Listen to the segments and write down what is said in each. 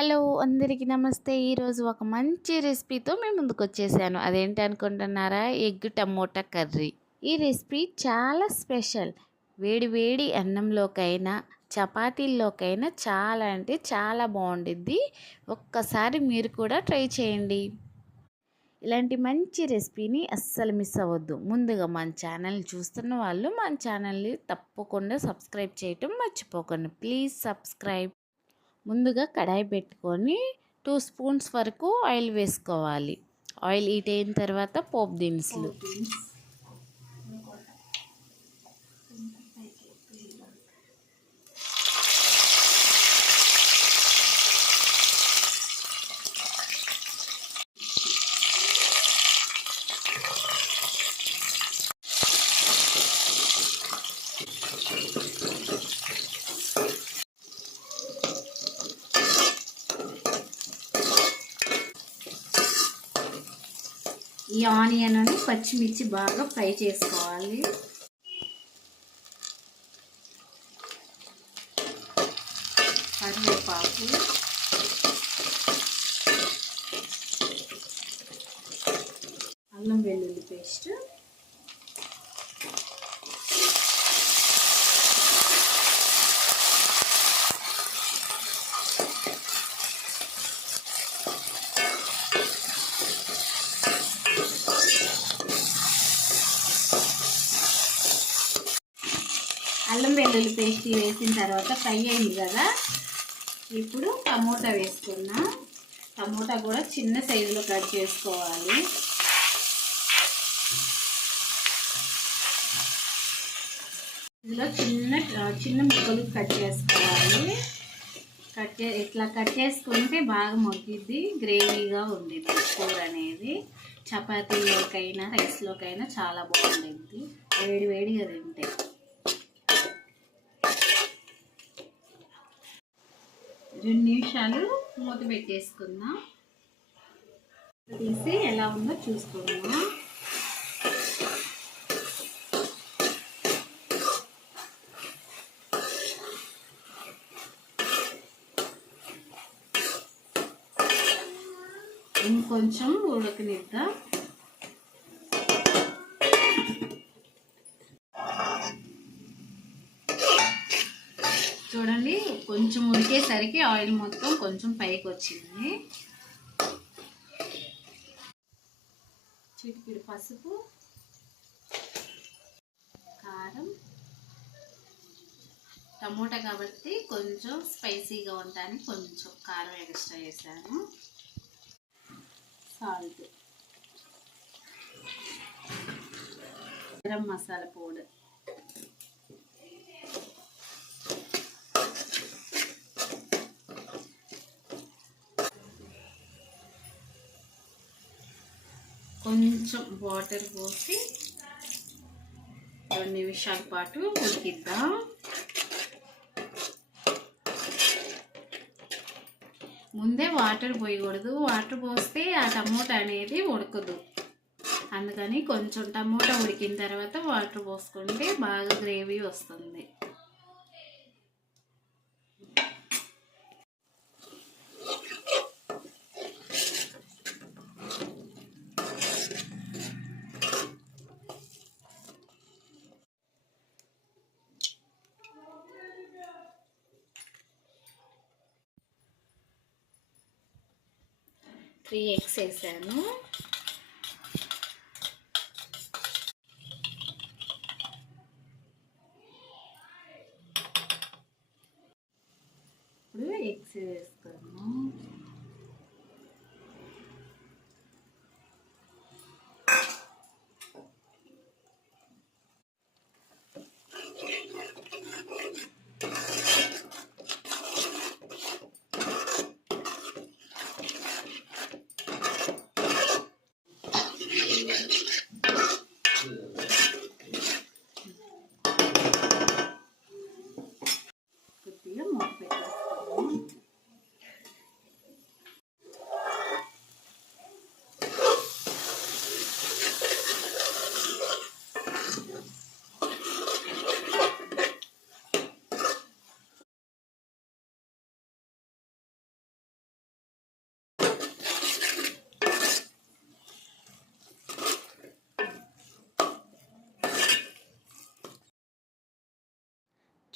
Hello అందరికీ నమస్తే. ఈరోజు ఒక మంచి రెసిపీతో మేము ముందుకొచ్చేసాను. అదేంటి అనుకుంటున్నారా? Egg tomato curry. ఈ రెసిపీ చాలా స్పెషల్. వేడి వేడి అన్నంలోకైనా చపాతీల్లోకైనా చాలా అంటే చాలా బాగుండిద్ది. ఒక్కసారి మీరు కూడా ట్రై చేయండి. ఇలాంటి మంచి రెసిపీని అస్సలు మిస్ అవ్వద్దు. ముందుగా మన ఛానల్ చూస్తున్న వాళ్ళు మన ఛానల్ని తప్పకుండా సబ్స్క్రైబ్ చేయటం మర్చిపోకండి. Please subscribe. ముందుగా కడాయి పెట్టుకొని 2 స్పూన్స్ వరకు ఆయిల్ వేసుకోవాలి. ఆయిల్ హీట్ అయిన తర్వాత పోపు దినుసులు, ఈ ఆనియన్ పచ్చిమిర్చి బాగా ఫ్రై చేసుకోవాలి. కరివేపాకు, అల్లం వెల్లుల్లి పేస్ట్, అల్లం వెల్లుల్లి పేస్ట్ వేసిన తర్వాత ఫ్రై అయింది కదా, ఇప్పుడు టమోటా వేసుకున్నాం. టమోటా కూడా చిన్న సైజులో కట్ చేసుకోవాలి. ఇందులో చిన్న ముక్కలు కట్ చేసుకోవాలి. ఇట్లా కట్ చేసుకుంటే బాగా మగ్గిద్ది, గ్రేవీగా ఉండిద్ది కూర అనేది. చపాతీలోకైనా రైస్లోకైనా చాలా బాగుండిద్ది వేడి వేడిగా తింటే. 2 నిమిషాలు మూత పెట్టేసుకుందాం. తీసి ఎలా ఉందో చూసుకుందాం. ఇంకొంచెం ఉడకనిద్దాం. చూడండి, కొంచెం ఉడికేసరికి ఆయిల్ మొత్తం కొంచెం పైకి వచ్చింది. చిటికెడు పసుపు, కారం, టమోటా కాబట్టి కొంచెం స్పైసీగా ఉంటాయని కొంచెం కారం ఎక్స్ట్రా వేసాను. సాల్ట్, గరం మసాలా పౌడర్, కొంచెం వాటర్ పోసి 2 నిమిషాల పాటు ఉడికిద్దాం. ముందే వాటర్ పోయకూడదు. వాటర్ పోస్తే ఆ టమోటా అనేది ఉడకదు. అందుకని కొంచెం టమోటా ఉడికిన తర్వాత వాటర్ పోసుకుంటే బాగా గ్రేవీ వస్తుంది. త్రీ ఎగ్స్ వేసాను. ఇప్పుడు ఎగ్స్ వేస్తాను.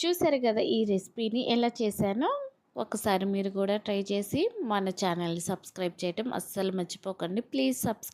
చూసారు కదా ఈ రెసిపీని ఎలా చేశానో. ఒకసారి మీరు కూడా ట్రై చేసి మన ఛానల్ని సబ్స్క్రైబ్ చేయటం అస్సలు మర్చిపోకండి. Please subscribe.